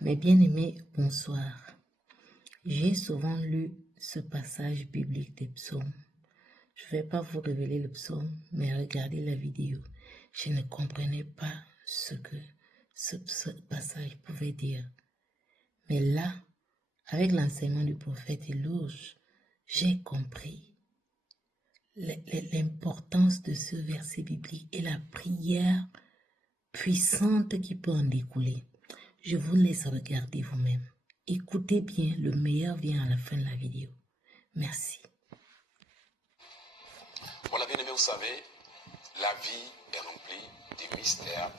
Mes bien-aimés, bonsoir. J'ai souvent lu ce passage biblique des psaumes. Je ne vais pas vous révéler le psaume, mais regardez la vidéo. Je ne comprenais pas ce que ce passage pouvait dire. Mais là, avec l'enseignement du prophète Éloge, j'ai compris l'importance de ce verset biblique et la prière puissante qui peut en découler. Je vous laisse regarder vous-même. Écoutez bien, le meilleur vient à la fin de la vidéo. Merci. Voilà, bien aimé, vous savez, la vie est remplie de mystères,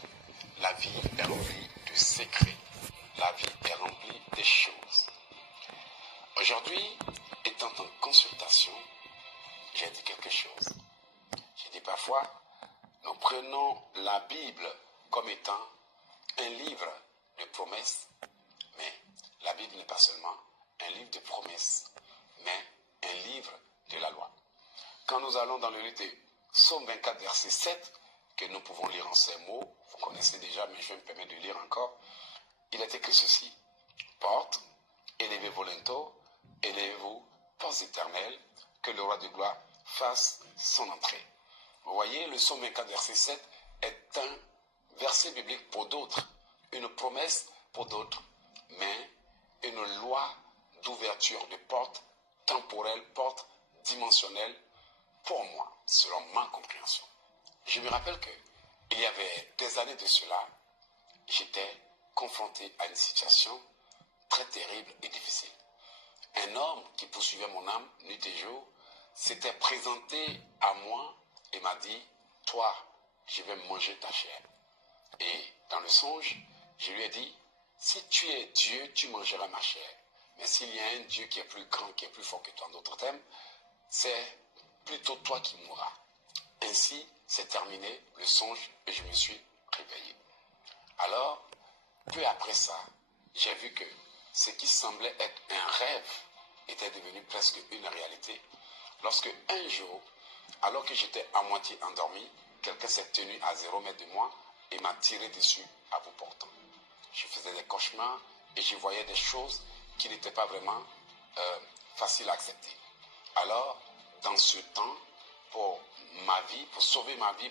la vie est remplie de secrets, la vie est remplie de choses. Aujourd'hui, étant en consultation, j'ai dit quelque chose. J'ai dit parfois, nous prenons la Bible comme étant un livre de promesses, mais la Bible n'est pas seulement un livre de promesses, mais un livre de la loi. Quand nous allons dans le livre de Psaume 24, verset 7, que nous pouvons lire en ces mots, vous connaissez déjà, mais je vais me permettre de lire encore, il est écrit ceci: Porte, élevez vos linteaux, élevez-vous, portes éternelles, que le roi de gloire fasse son entrée. Vous voyez, le Psaume 24, verset 7 est un verset biblique pour d'autres, une promesse pour d'autres, mais une loi d'ouverture de portes temporelles, portes dimensionnelles pour moi, selon ma compréhension. Je me rappelle que il y avait des années de cela, j'étais confronté à une situation très terrible et difficile. Un homme qui poursuivait mon âme nuit et jour s'était présenté à moi et m'a dit: toi, je vais manger ta chair. Et dans le songe, je lui ai dit: si tu es Dieu, tu mangeras ma chair. Mais s'il y a un Dieu qui est plus grand, qui est plus fort que toi en d'autres termes, c'est plutôt toi qui mourras. Ainsi s'est terminé le songe et je me suis réveillé. Alors, peu après ça, j'ai vu que ce qui semblait être un rêve était devenu presque une réalité. Lorsque un jour, alors que j'étais à moitié endormi, quelqu'un s'est tenu à 0 mètre de moi et m'a tiré dessus à bout portant. Je faisais des cauchemars et je voyais des choses qui n'étaient pas vraiment faciles à accepter. Alors, dans ce temps, pour ma vie, pour sauver ma vie,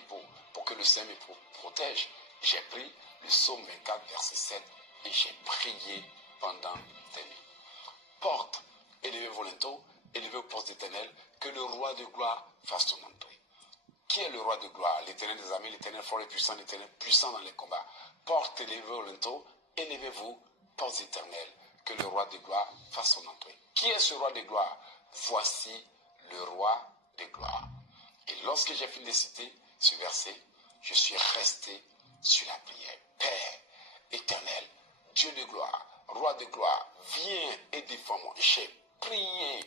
pour que le Seigneur me protège, j'ai pris le Psaume 24, verset 7 et j'ai prié pendant des nuits. Porte, élevez vos linteaux, élevez vos portes éternelles, que le roi de gloire fasse son entrée. Qui est le roi de gloire? L'Éternel des armées, l'Éternel fort et puissant, l'Éternel puissant dans les combats. Porte, élevez vos linteaux, élevez-vous, portes éternelles, que le roi de gloire fasse son entrée. Qui est ce roi de gloire? Voici le roi de gloire. Et lorsque j'ai fini de citer ce verset, je suis resté sur la prière. Père éternel, Dieu de gloire, roi de gloire, viens et défends-moi. J'ai prié.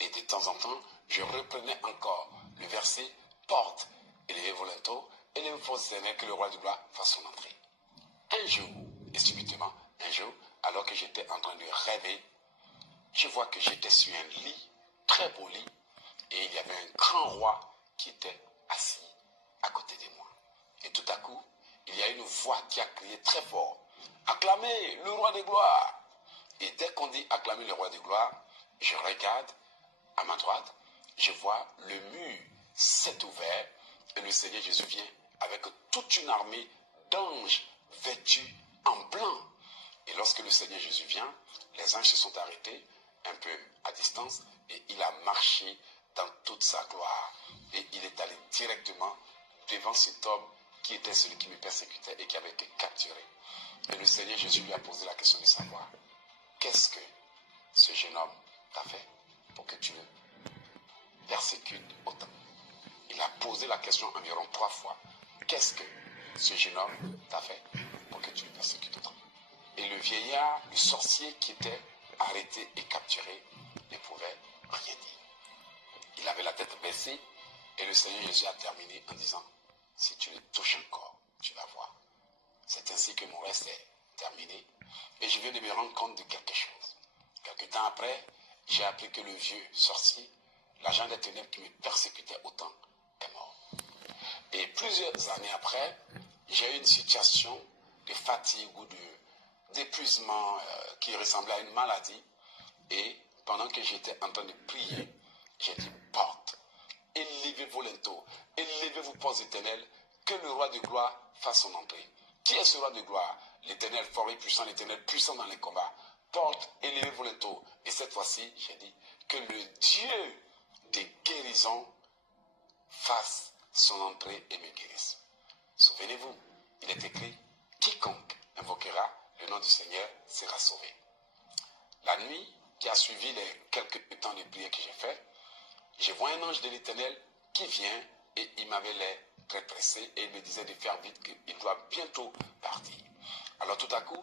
Et de temps en temps, je reprenais encore le verset: porte, élevez vos linteaux, élevez vos forces éternelles, que le roi de gloire fasse son entrée. Un jour, et subitement, un jour, alors que j'étais en train de rêver, je vois que j'étais sur un lit, très beau lit, et il y avait un grand roi qui était assis à côté de moi. Et tout à coup, il y a une voix qui a crié très fort: acclamez le roi de gloire! Et dès qu'on dit acclamer le roi de gloire, je regarde à ma droite, je vois le mur s'est ouvert et le Seigneur Jésus vient avec toute une armée d'anges vêtus en blanc. Et lorsque le Seigneur Jésus vient, les anges se sont arrêtés un peu à distance et il a marché dans toute sa gloire. Et il est allé directement devant cet homme qui était celui qui me persécutait et qui avait été capturé. Et le Seigneur Jésus lui a posé la question de savoir: qu'est-ce que ce jeune homme t'a fait pour que tu le persécutes autant? Il a posé la question environ 3 fois. Qu'est-ce que ce jeune homme t'a fait pour que tu le persécutes autant? Et le vieillard, le sorcier qui était arrêté et capturé, ne pouvait rien dire. Il avait la tête baissée et le Seigneur Jésus a terminé en disant: si tu le touches encore, tu vas voir. C'est ainsi que mon reste est terminé et je viens de me rendre compte de quelque chose. Quelque temps après, j'ai appris que le vieux sorcier, l'agent des ténèbres qui me persécutait autant, est mort. Et plusieurs années après, j'ai eu une situation de fatigue ou d'épuisement qui ressemblait à une maladie. Et pendant que j'étais en train de prier, j'ai dit, porte, élevez-vous lento, élevez-vous, portes éternelles, que le roi de gloire fasse son entrée. Qui est ce roi de gloire? L'Éternel fort et puissant, l'Éternel puissant dans les combats. Porte, élevez-vous lento. Et cette fois-ci, j'ai dit, que le Dieu des guérisons fasse son entrée et me guérisse. Souvenez-vous, il est écrit, quiconque invoquera le nom du Seigneur sera sauvé. La nuit qui a suivi les quelques temps de prière que j'ai fait, je vois un ange de l'Éternel qui vient et il m'avait l'air très pressé et il me disait de faire vite qu'il doit bientôt partir. Alors tout à coup,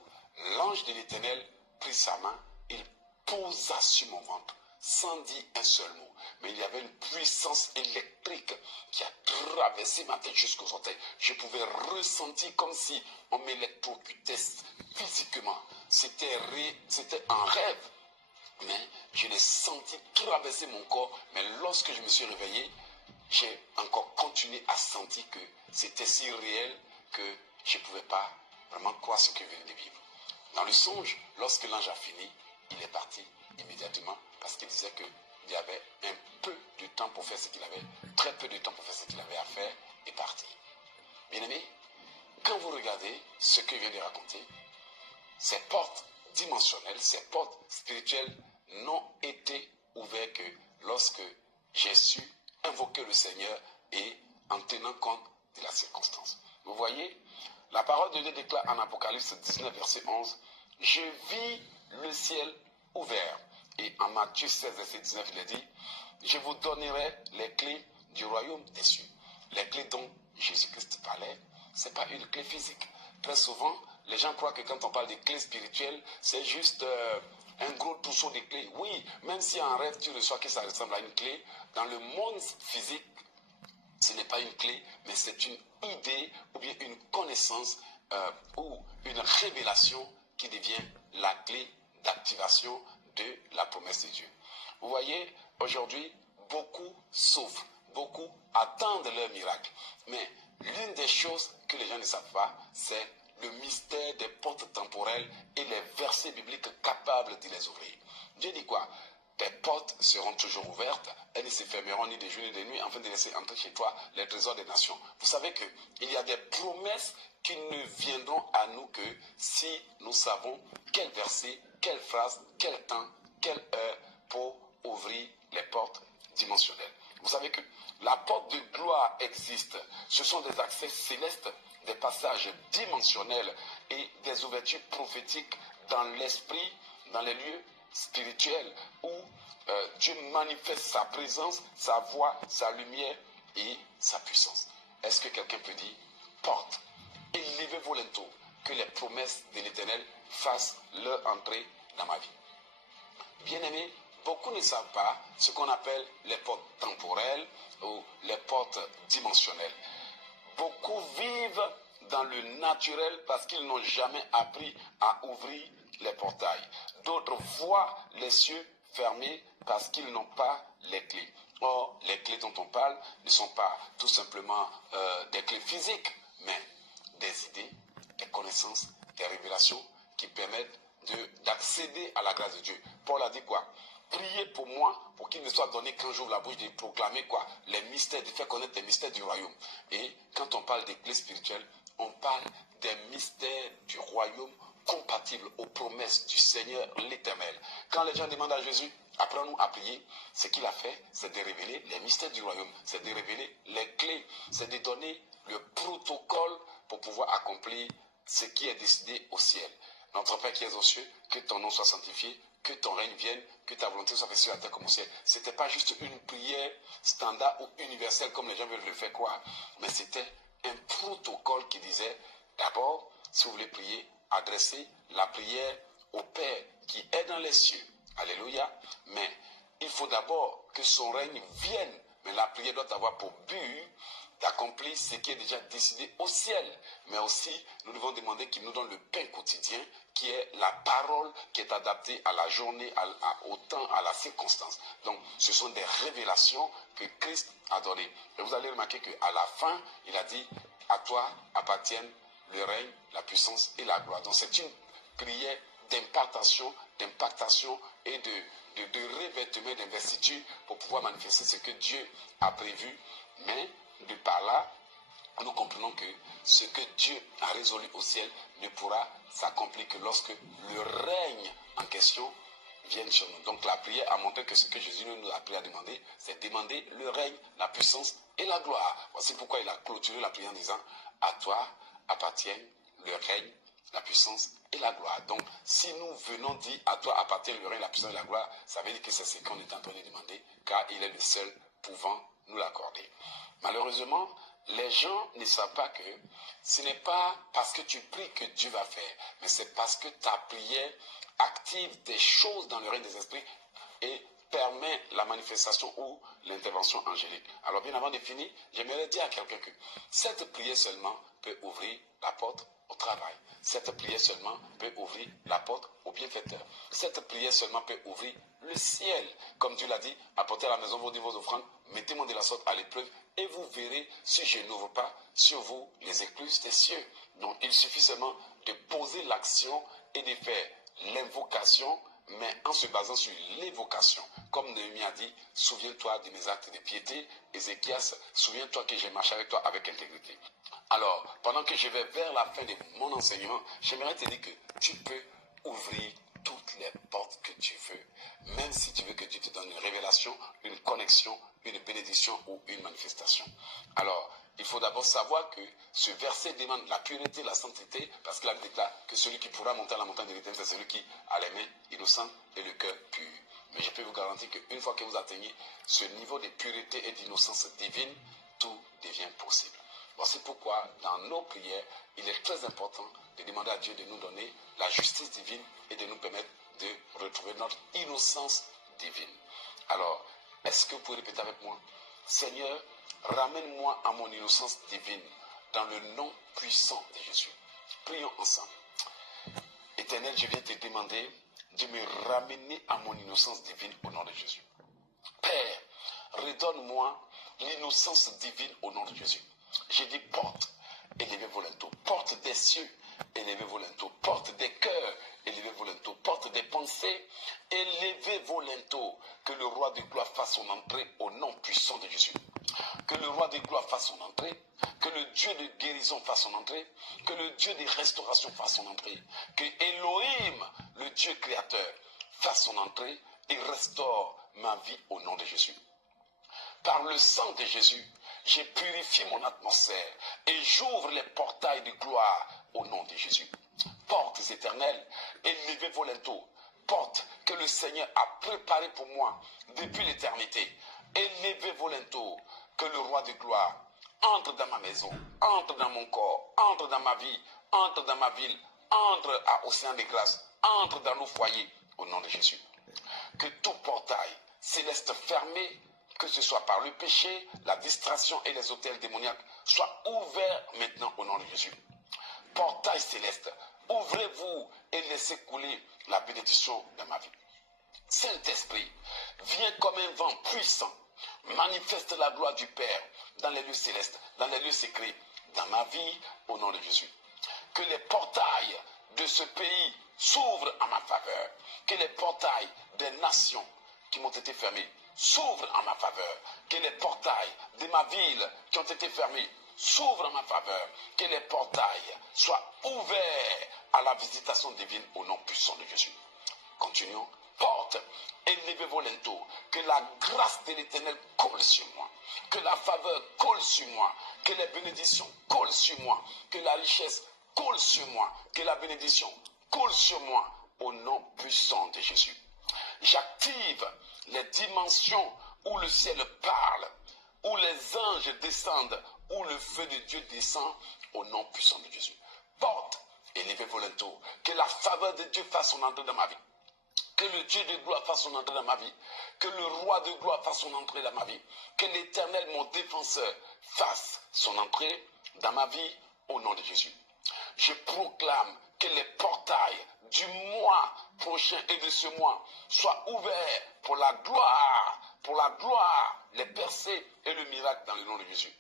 l'ange de l'Éternel prit sa main, il posa sur mon ventre sans dire un seul mot. Mais il y avait une puissance électrique qui a traversé ma tête jusqu'aux orteils. Je pouvais ressentir comme si on m'électrocutait physiquement. C'était un rêve. Mais je l'ai senti traverser mon corps. Mais lorsque je me suis réveillé, j'ai encore continué à sentir que c'était si réel que je ne pouvais pas vraiment croire ce que je venais de vivre. Dans le songe, lorsque l'ange a fini, il est parti immédiatement parce qu'il disait qu'il y avait un peu de temps pour faire ce qu'il avait, très peu de temps pour faire ce qu'il avait à faire et partir. Bien aimé, quand vous regardez ce que je viens de raconter, ces portes dimensionnelles, ces portes spirituelles n'ont été ouvertes que lorsque j'ai su invoquer le Seigneur et en tenant compte de la circonstance. Vous voyez, la parole de Dieu déclare en Apocalypse 19, verset 11, « Je vis le ciel ouvert. » Et en Matthieu 16, verset 19, il est dit, « Je vous donnerai les clés du royaume des cieux. » Les clés dont Jésus-Christ parlait, ce n'est pas une clé physique. Très souvent, les gens croient que quand on parle des clés spirituelles, c'est juste un gros trousseau de clés. Oui, même si en rêve tu reçois que ça ressemble à une clé, dans le monde physique, ce n'est pas une clé, mais c'est une idée ou bien une connaissance ou une révélation qui devient la clé d'activation de la promesse de Dieu. Vous voyez, aujourd'hui, beaucoup souffrent, beaucoup attendent leur miracle. Mais l'une des choses que les gens ne savent pas, c'est le mystère des portes temporelles et les versets bibliques capables de les ouvrir. Dieu dit quoi? Tes portes seront toujours ouvertes, elles ne se fermeront ni de jour ni de nuit, afin de laisser entrer chez toi les trésors des nations. Vous savez qu'il y a des promesses qui ne viendront à nous que si nous savons quel verset, quelle phrase, quel temps, quelle heure pour ouvrir les portes dimensionnelles. Vous savez que la porte de gloire existe. Ce sont des accès célestes, des passages dimensionnels et des ouvertures prophétiques dans l'esprit, dans les lieux spirituels où Dieu manifeste sa présence, sa voix, sa lumière et sa puissance. Est-ce que quelqu'un peut dire, porte, élevez-vous lento, que les promesses de l'Éternel fassent leur entrée dans ma vie. Bien-aimés, beaucoup ne savent pas ce qu'on appelle les portes temporelles ou les portes dimensionnelles. Beaucoup vivent dans le naturel parce qu'ils n'ont jamais appris à ouvrir les portails. D'autres voient les cieux fermés parce qu'ils n'ont pas les clés. Or, les clés dont on parle ne sont pas tout simplement des clés physiques, mais des idées, des connaissances, des révélations qui permettent d'accéder à la grâce de Dieu. Paul a dit quoi? Priez pour moi, pour qu'il me soit donné quand j'ouvre la bouche de proclamer quoi? Les mystères, de faire connaître les mystères du royaume. Et quand on parle des clés spirituelles, on parle des mystères du royaume compatibles aux promesses du Seigneur l'Éternel. Quand les gens demandent à Jésus, apprends-nous à prier, ce qu'il a fait, c'est de révéler les mystères du royaume, c'est de révéler les clés, c'est de donner le protocole pour pouvoir accomplir ce qui est décidé au ciel. Notre Père qui es aux cieux, que ton nom soit sanctifié, que ton règne vienne, que ta volonté soit faite sur la terre comme au ciel. Ce n'était pas juste une prière standard ou universelle comme les gens veulent le faire croire, mais c'était un protocole qui disait, d'abord, si vous voulez prier, adressez la prière au Père qui est dans les cieux. Alléluia. Mais il faut d'abord que son règne vienne. Mais la prière doit avoir pour but d'accomplir ce qui est déjà décidé au ciel. Mais aussi, nous devons demander qu'il nous donne le pain quotidien, qui est la parole qui est adaptée à la journée, au temps, à la circonstance. Donc, ce sont des révélations que Christ a données. Et vous allez remarquer qu'à la fin, il a dit, à toi appartiennent le règne, la puissance et la gloire. Donc c'est une prière d'impactation et de revêtement d'investiture pour pouvoir manifester ce que Dieu a prévu. Mais de par là, nous comprenons que ce que Dieu a résolu au ciel ne pourra s'accomplir que lorsque le règne en question vienne sur nous. Donc la prière a montré que ce que Jésus nous a appris à demander, c'est demander le règne, la puissance et la gloire. Voici pourquoi il a clôturé la prière en disant, à toi appartiennent le règne, la puissance et la gloire. Donc si nous venons dire, à toi appartiennent le règne, la puissance et la gloire, ça veut dire que c'est ce qu'on est en train de demander, car il est le seul pouvant nous l'accorder. Malheureusement, les gens ne savent pas que ce n'est pas parce que tu pries que Dieu va faire, mais c'est parce que ta prière active des choses dans le règne des esprits et permet la manifestation ou l'intervention angélique. Alors bien avant de finir, j'aimerais dire à quelqu'un que cette prière seulement peut ouvrir la porte au travail. Cette prière seulement peut ouvrir la porte au bienfaiteur. Cette prière seulement peut ouvrir le ciel. Comme Dieu l'a dit, apportez à la maison vos offrandes, mettez-moi de la sorte à l'épreuve et vous verrez si je n'ouvre pas sur vous les écluses des cieux. Donc il suffit seulement de poser l'action et de faire l'invocation, mais en se basant sur l'évocation. Comme Néhémie a dit, souviens-toi de mes actes de piété. Ézéchias, souviens-toi que j'ai marché avec toi avec intégrité. Alors, pendant que je vais vers la fin de mon enseignement, j'aimerais te dire que tu peux ouvrir toutes les portes que tu veux, même si tu veux que Dieu te donne une révélation, une connexion, une bénédiction ou une manifestation. Alors, il faut d'abord savoir que ce verset demande la pureté, la sainteté, parce qu'il déclare que celui qui pourra monter à la montagne de l'Éternel, c'est celui qui a les mains innocentes et le cœur pur. Mais je peux vous garantir qu'une fois que vous atteignez ce niveau de pureté et d'innocence divine, tout devient possible. Voici pourquoi, dans nos prières, il est très important de demander à Dieu de nous donner la justice divine et de nous permettre de retrouver notre innocence divine. Alors, est-ce que vous pouvez répéter avec moi? Seigneur, ramène-moi à mon innocence divine dans le nom puissant de Jésus. Prions ensemble. Éternel, je viens te demander de me ramener à mon innocence divine au nom de Jésus. Père, redonne-moi l'innocence divine au nom de Jésus. J'ai dit porte, élevez-vous lento. Porte des cieux, élevez-vous lento. Porte des cœurs, élevez-vous lento. Porte des pensées, élevez-vous lento. Que le roi de gloire fasse son entrée au nom puissant de Jésus. Que le roi de gloire fasse son entrée. Que le Dieu de guérison fasse son entrée. Que le Dieu de restauration fasse son entrée. Que Elohim, le Dieu créateur, fasse son entrée et restaure ma vie au nom de Jésus. Par le sang de Jésus, j'ai purifié mon atmosphère et j'ouvre les portails de gloire au nom de Jésus. Portes éternelles, élevez-vous lento. Portes que le Seigneur a préparées pour moi depuis l'éternité. Élevez-vous lento. Que le roi de gloire entre dans ma maison, entre dans mon corps, entre dans ma vie, entre dans ma ville, entre à Océan de Grâce, entre dans nos foyers au nom de Jésus. Que tout portail céleste fermé, que ce soit par le péché, la distraction et les hôtels démoniaques, soit ouvert maintenant au nom de Jésus. Portail céleste, ouvrez-vous et laissez couler la bénédiction dans ma vie. Saint-Esprit, viens comme un vent puissant, manifeste la gloire du Père dans les lieux célestes, dans les lieux secrets, dans ma vie au nom de Jésus. Que les portails de ce pays s'ouvrent en ma faveur, que les portails des nations qui m'ont été fermés s'ouvrent en ma faveur, que les portails de ma ville qui ont été fermés s'ouvrent en ma faveur, que les portails soient ouverts à la visitation divine au nom puissant de Jésus. Continuons. Porte, élevez-vous lento, que la grâce de l'Éternel colle sur moi, que la faveur colle sur moi, que les bénédictions collent sur moi, que la richesse colle sur moi, que la bénédiction colle sur moi au nom puissant de Jésus. J'active les dimensions où le ciel parle, où les anges descendent, où le feu de Dieu descend au nom puissant de Jésus. Porte, élevez-vous lento, que la faveur de Dieu fasse son entrée dans ma vie. Que le Dieu de gloire fasse son entrée dans ma vie. Que le roi de gloire fasse son entrée dans ma vie. Que l'Éternel, mon défenseur, fasse son entrée dans ma vie au nom de Jésus. Je proclame que les portails du mois prochain et de ce mois soient ouverts pour la gloire, les percées et le miracle dans le nom de Jésus.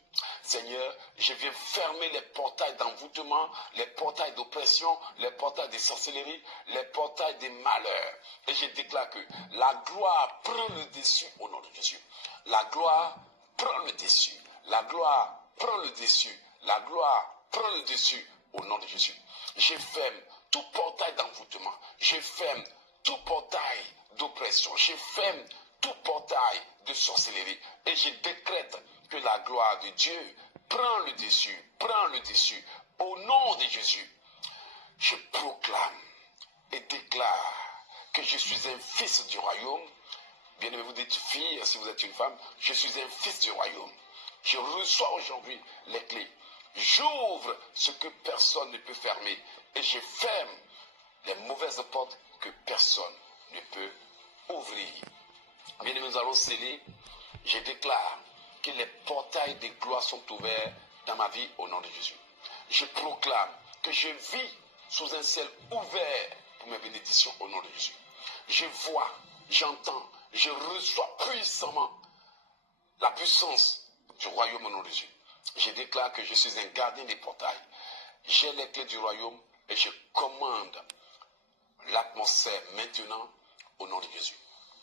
Seigneur, je viens fermer les portails d'envoûtement, les portails d'oppression, les portails de sorcellerie, les portails des malheurs. Et je déclare que la gloire prend le dessus au nom de Jésus. La gloire prend le dessus. La gloire prend le dessus. La gloire prend le dessus au nom de Jésus. Je ferme tout portail d'envoûtement. Je ferme tout portail d'oppression. Je ferme tout portail de sorcellerie. Et je décrète que la gloire de Dieu prend le dessus, au nom de Jésus. Je proclame et déclare que je suis un fils du royaume. Bien-aimé, vous dites fille, si vous êtes une femme, je suis un fils du royaume. Je reçois aujourd'hui les clés. J'ouvre ce que personne ne peut fermer et je ferme les mauvaises portes que personne ne peut ouvrir. Bien-aimés, nous allons sceller. Je déclare que les portails de gloire sont ouverts dans ma vie au nom de Jésus. Je proclame que je vis sous un ciel ouvert pour mes bénédictions au nom de Jésus. Je vois, j'entends, je reçois puissamment la puissance du royaume au nom de Jésus. Je déclare que je suis un gardien des portails. J'ai les clés du royaume et je commande l'atmosphère maintenant au nom de Jésus.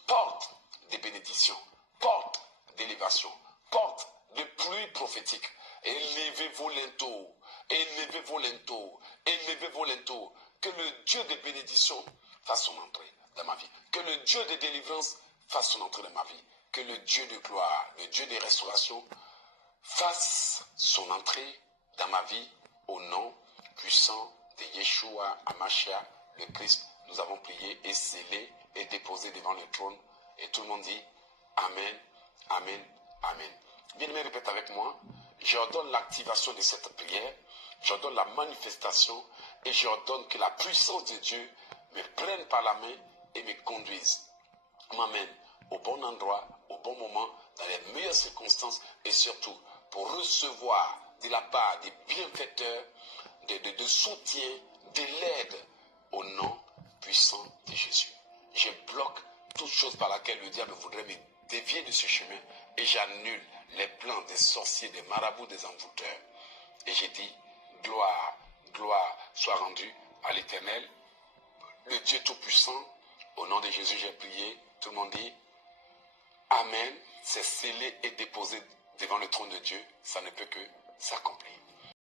Porte des bénédictions, porte d'élévation, porte de pluie prophétique. Élevez-vous linteaux, élevez-vous linteaux, élevez-vous linteaux. Que le Dieu de bénédiction fasse son entrée dans ma vie. Que le Dieu de délivrance fasse son entrée dans ma vie. Que le Dieu de gloire, le Dieu de restauration fasse son entrée dans ma vie au nom puissant de Yeshua Hamashiach, le Christ. Nous avons prié et scellé et déposé devant le trône. Et tout le monde dit Amen, Amen, Amen. Bien-aimé, répète avec moi. J'ordonne l'activation de cette prière. J'ordonne la manifestation et j'ordonne que la puissance de Dieu me prenne par la main et me conduise. M'amène au bon endroit, au bon moment, dans les meilleures circonstances et surtout pour recevoir de la part des bienfaiteurs, de soutien, de l'aide au nom puissant de Jésus. Je bloque toute chose par laquelle le diable voudrait me dévier de ce chemin et j'annule les plans des sorciers, des marabouts, des envoûteurs. Et j'ai dit, gloire, gloire soit rendue à l'Éternel, le Dieu Tout-Puissant. Au nom de Jésus, j'ai prié. Tout le monde dit Amen. C'est scellé et déposé devant le trône de Dieu. Ça ne peut que s'accomplir.